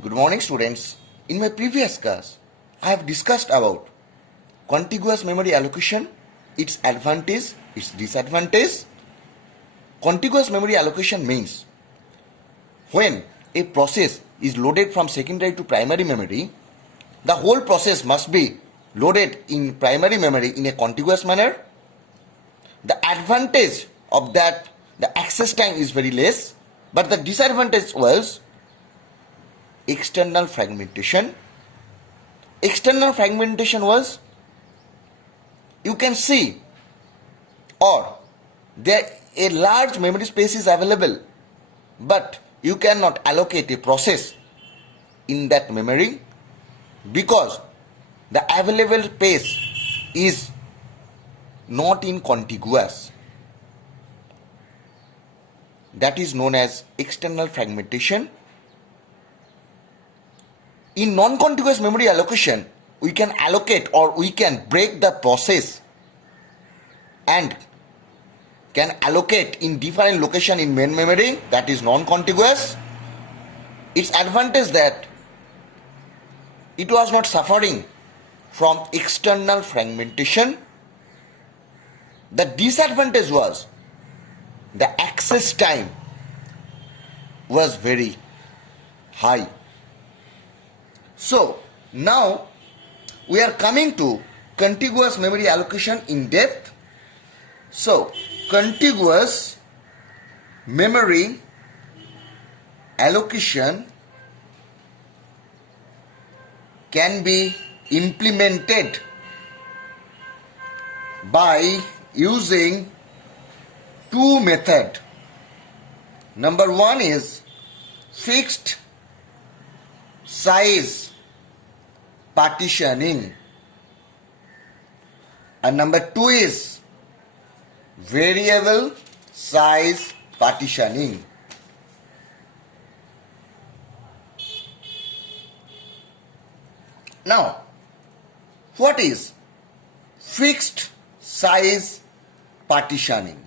Good morning, students. In my previous class, I have discussed about contiguous memory allocation, its advantage, its disadvantage. Contiguous memory allocation means when a process is loaded from secondary to primary memory, the whole process must be loaded in primary memory in a contiguous manner. The advantage of that, the access time is very less, but the disadvantage was external fragmentation. External fragmentation was, you can see, or there a large memory space is available, but you cannot allocate a process in that memory because the available space is not in contiguous. That is known as external fragmentation. In non-contiguous memory allocation, we can allocate or we can break the process and can allocate in different location in main memory, that is non-contiguous. Its advantage that it was not suffering from external fragmentation. The disadvantage was the access time was very high. So now we are coming to contiguous memory allocation in depth. So contiguous memory allocation can be implemented by using two methods. Number one is fixed size partitioning, and number two is variable size partitioning. Now, what is fixed size partitioning?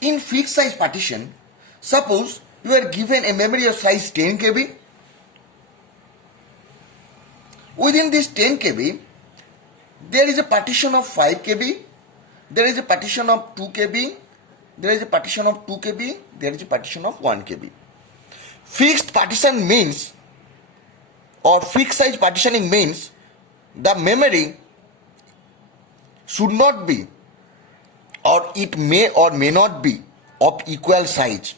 In fixed size partition, suppose you are given a memory of size 10 KB. Within this 10 KB, there is a partition of 5 KB, there is a partition of 2 KB, there is a partition of 2 KB, there is a partition of 1 KB. Fixed partition means, or fixed size partitioning means, the memory should not be, or it may or may not be of equal size.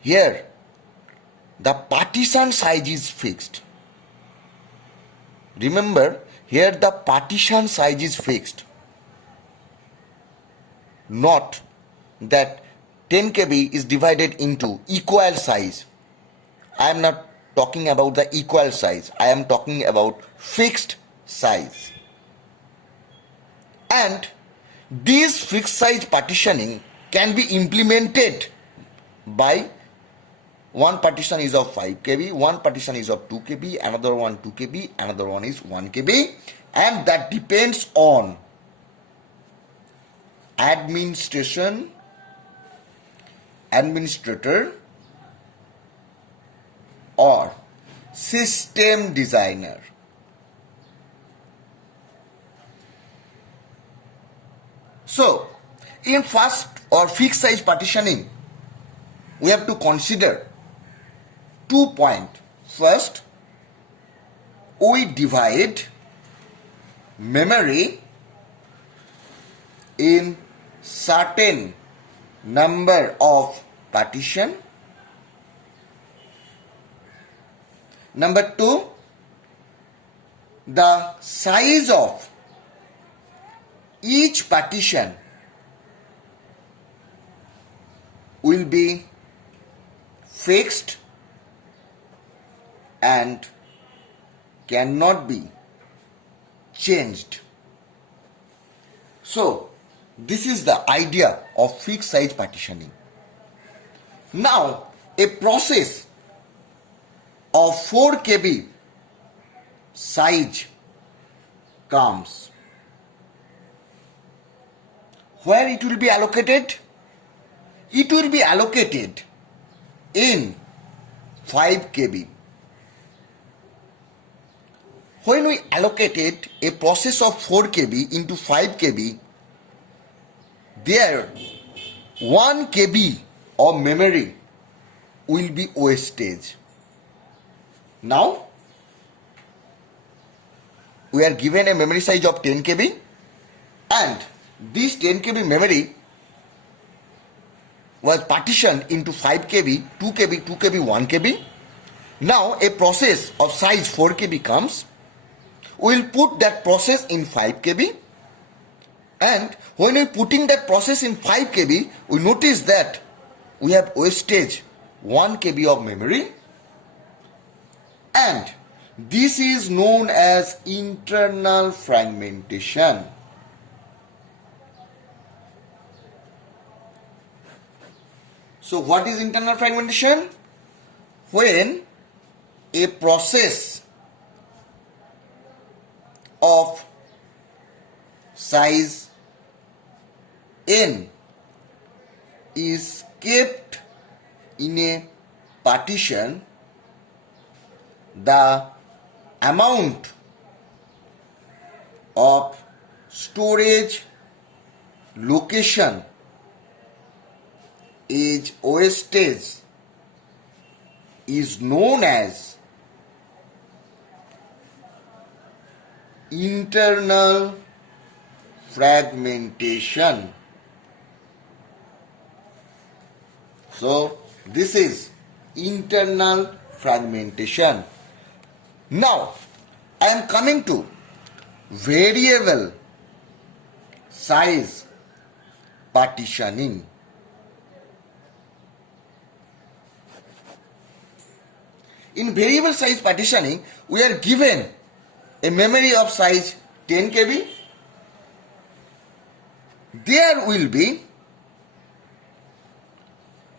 Here, the partition size is fixed. Remember, here the partition size is fixed. Not that 10 KB is divided into equal size. I am not talking about the equal size. I am talking about fixed size. And this fixed size partitioning can be implemented by one partition is of 5 KB, one partition is of 2 KB, another one 2 KB, another one is 1 KB, and that depends on administrator or system designer. So, in first or fixed size partitioning, we have to consider 2 points. First, we divide memory in certain number of partition. Number two, the size of each partition will be fixed and cannot be changed. So, this is the idea of fixed size partitioning. Now, a process of 4 KB size comes. where it will be allocated? It will be allocated in 5 kb. When we allocated a process of 4 kb into 5 kb, there 1 kb of memory will be wastage. Now, we are given a memory size of 10 kb, and this 10 kb memory was partitioned into 5 kb, 2 kb, 2 kb, 1 kb. Now, a process of size 4 kb comes. We will put that process in 5 kb, and when we are putting that process in 5 kb, we notice that we have wastage 1 kb of memory, and this is known as internal fragmentation. So what is internal fragmentation? When a process of size n is kept in a partition, the amount of storage location is wastage is known as internal fragmentation. So this is internal fragmentation. Now I am coming to variable size partitioning. In variable size partitioning, we are given a memory of size 10 kb. There will be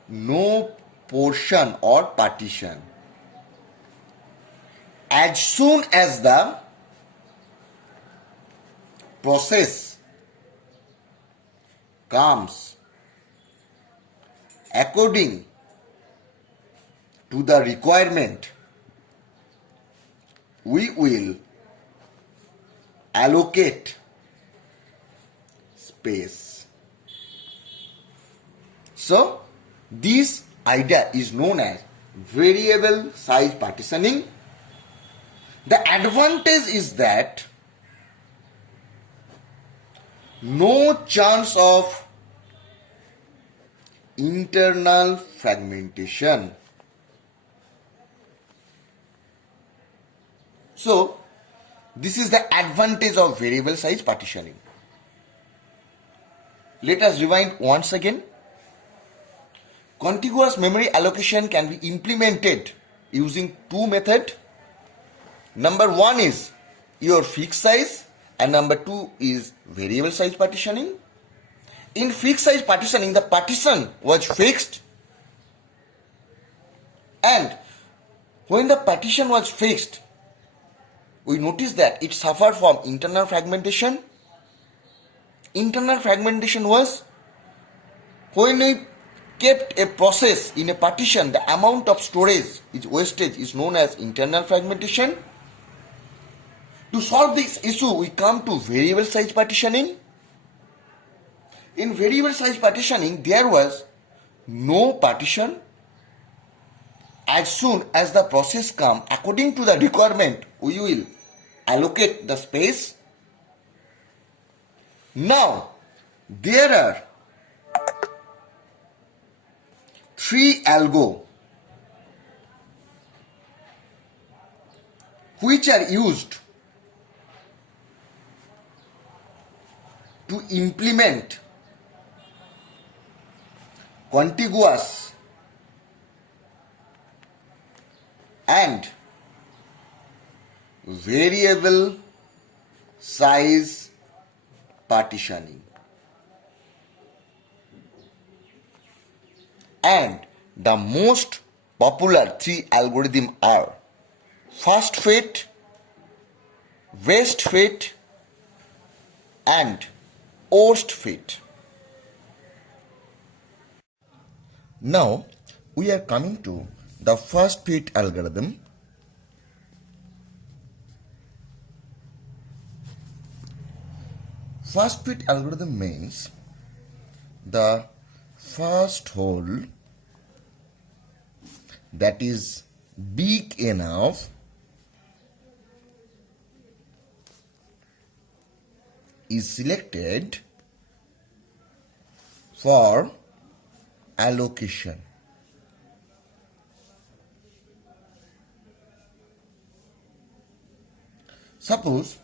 no portion or partition. As soon as the process comes according to the requirement, we will allocate space. So this idea is known as variable size partitioning. The advantage is that no chance of internal fragmentation. So this is the advantage of variable size partitioning. Let us rewind once again. Contiguous memory allocation can be implemented using two methods. Number one is your fixed size, and number two is variable size partitioning. In fixed size partitioning, the partition was fixed, and when the partition was fixed, we noticed that it suffered from internal fragmentation. Internal fragmentation was when we kept a process in a partition, the amount of storage is wastage is known as internal fragmentation. To solve this issue, we come to variable size partitioning. In variable size partitioning, there was no partition. As soon as the process comes, according to the requirement, we will allocate the space. Now, there are 3 algo which are used to implement contiguous and variable size partitioning. And the most popular 3 algorithms are first fit, best fit, and worst fit. Now we are coming to the first fit algorithm. First fit algorithm means the first hole that is big enough is selected for allocation. Suppose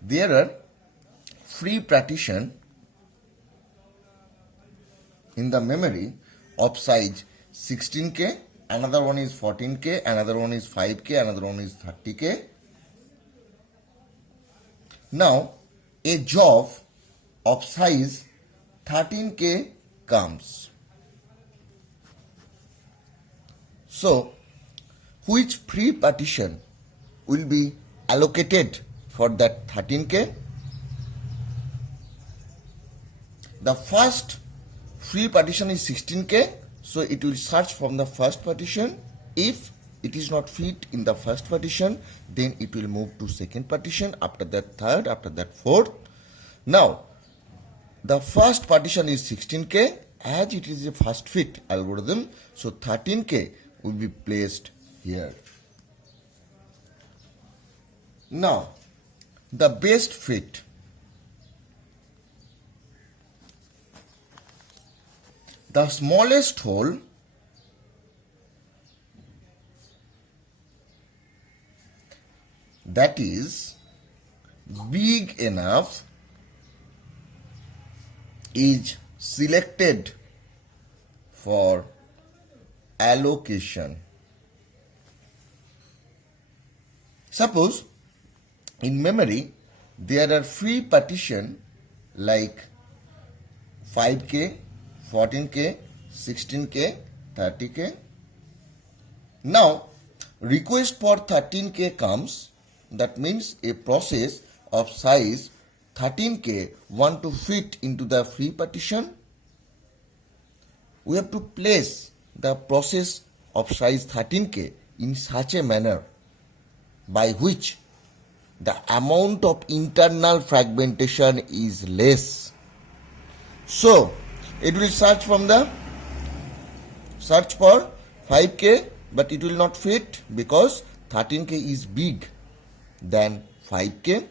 there are free partition in the memory of size 16K, another one is 14K, another one is 5K, another one is 30K. Now a job of size 13K comes. So which free partition will be allocated for that 13K? The first free partition is 16K, so it will search from the first partition. If it is not fit in the first partition, then it will move to second partition, after that third, after that fourth. Now the first partition is 16K, as it is a first fit algorithm, so 13K will be placed here. Now the best fit. The smallest hole that is big enough is selected for allocation. Suppose in memory there are free partition like 5K, 14K, 16K, 30K. Now request for 13K comes. That means a process of size 13K want to fit into the free partition. We have to place the process of size 13K in such a manner by which the amount of internal fragmentation is less. So it will search for 5K, but it will not fit because 13K is big than 5K.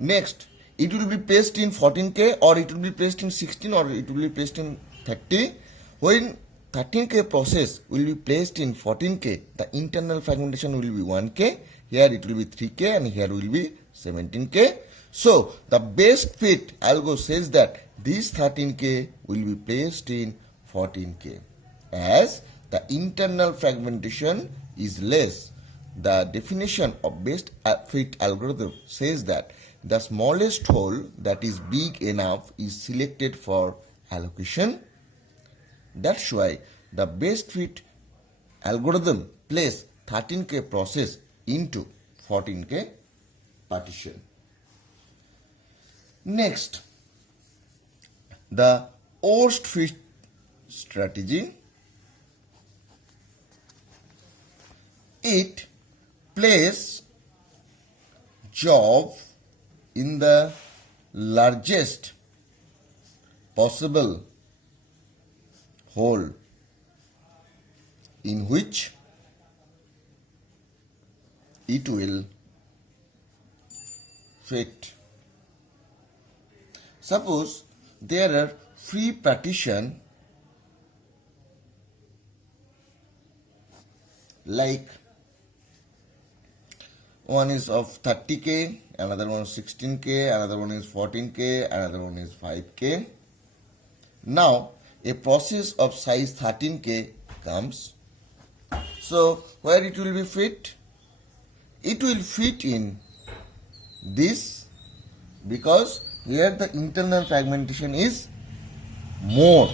Next, it will be placed in 14K, or it will be placed in 16, or it will be placed in 30. When 13K process will be placed in 14K, the internal fragmentation will be 1K, here it will be 3K, and here will be 17K. So the best fit algo says that this 13K will be placed in 14K as the internal fragmentation is less. The definition of best fit algorithm says that the smallest hole that is big enough is selected for allocation. That's why the best fit algorithm place 13K process into 14K partition. Next, the worst fit strategy. It place job in the largest possible hole in which it will fit. Suppose there are free partition like one is of 30K, another one is 16K, another one is 14K, another one is 5K. Now a process of size 13K comes. So where it will be fit? It will fit in this because here the internal fragmentation is more.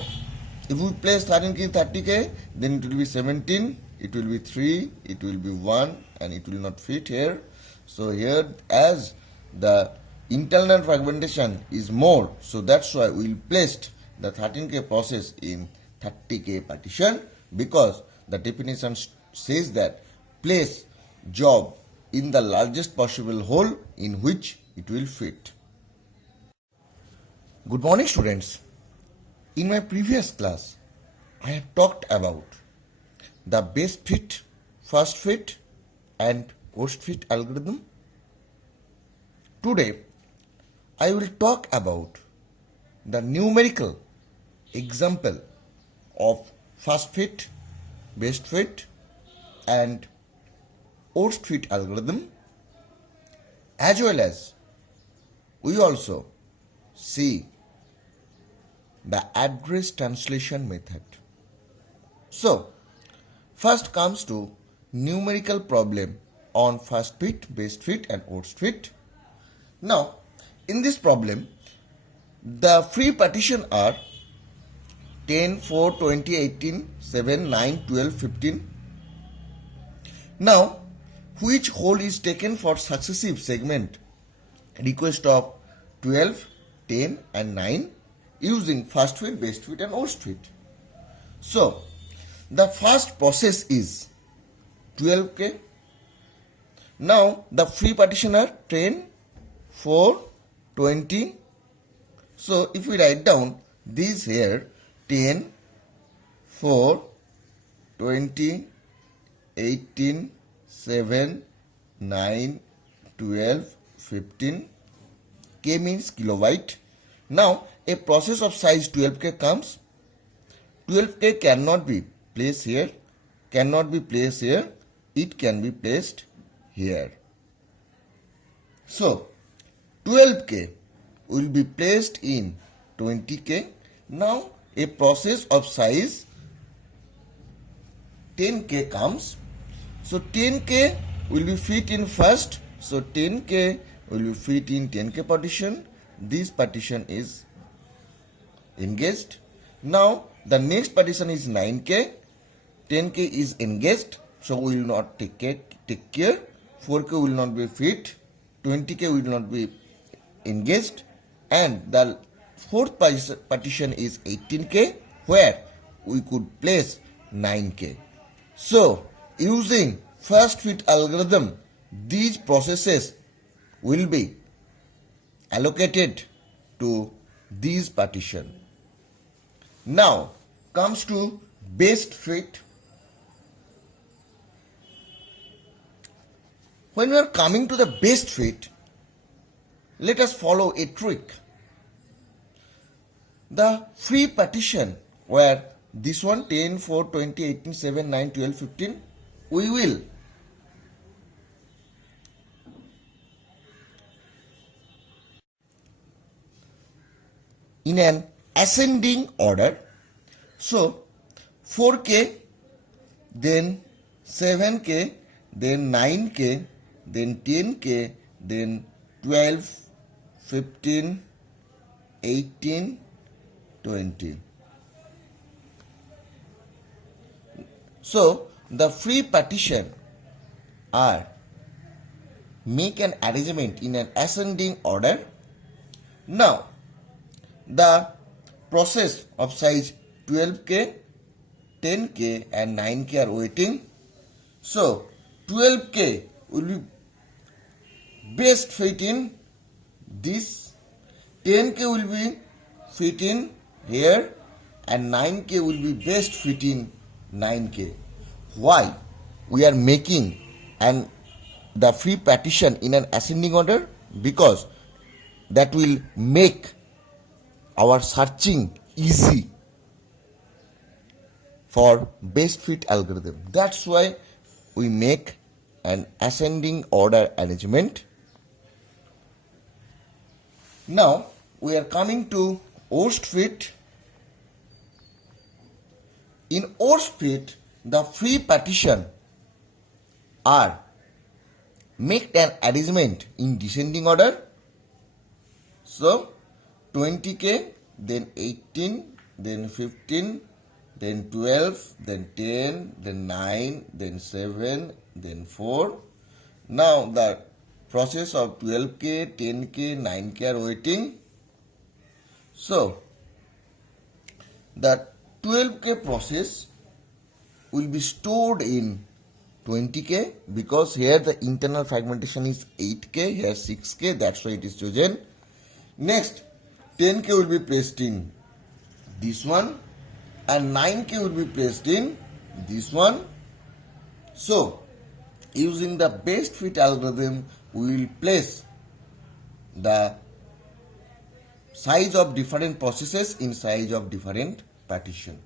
If we place 13K, 30K, then it will be 17, it will be 3, it will be 1, and it will not fit here. So here as the internal fragmentation is more, so that's why we placed the 13K process in 30K partition, because the definition says that place job in the largest possible hole in which it will fit. Good morning, students. In my previous class, I have talked about the best fit, first fit, and worst fit algorithm. Today, I will talk about the numerical example of first fit, best fit, and worst fit algorithm, as well as we also see the address translation method. So, first comes to numerical problem on first fit, best fit, and worst fit. Now, in this problem, the free partition are 10, 4, 20, 18, 7, 9, 12, 15. Now, which hole is taken for successive segment request of 12, 10 and 9 using first fit, best fit and worst fit. So, the first process is 12K. Now, the free partition are 10, 4, 20. So, if we write down these here, 10, 4, 20, 18, 7, 9, 12, 15. K means kilobyte. Now, a process of size 12K comes. 12K cannot be placed here, cannot be placed here, it can be placed here. So, 12K will be placed in 20K. Now, a process of size 10K comes. So, 10K will be fit in first. So, 10K will be fit in 10K partition. This partition is engaged. Now, the next partition is 9K. 10K is engaged. So, we will not take care. 4K will not be fit. 20K will not be engaged. And the fourth partition is 18K, where we could place 9K. So, using first fit algorithm, these processes will be allocated to these partition. Now, comes to best fit. When we are coming to the best fit, let us follow a trick. The free partition where this one 10, 4, 20, 18, 7, 9, 12, 15, we will in an ascending order. So, 4K, then 7K, then 9K, then 10K, then 12, 15, 18, 20. So, the free partition are make an arrangement in an ascending order. Now, the process of size 12K, 10K and 9K are waiting. So, 12K will be best fit in this, 10K will be fit in here and 9K will be best fit in 9K. Why? We are making the free partition in an ascending order, because that will make our searching easy for best fit algorithm. That's why we make an ascending order arrangement. Now we are coming to worst fit. In worst fit, the free partition are make an arrangement in descending order. So 20K, then 18, then 15, then 12, then 10, then 9, then 7, then 4. Now the process of 12K, 10K, 9K are waiting. So the 12K process will be stored in 20K because here the internal fragmentation is 8K, here 6K, that's why it is chosen. Next, 10K will be placed in this one and 9K will be placed in this one. So, using the best fit algorithm, we will place the size of different processes in size of different partition.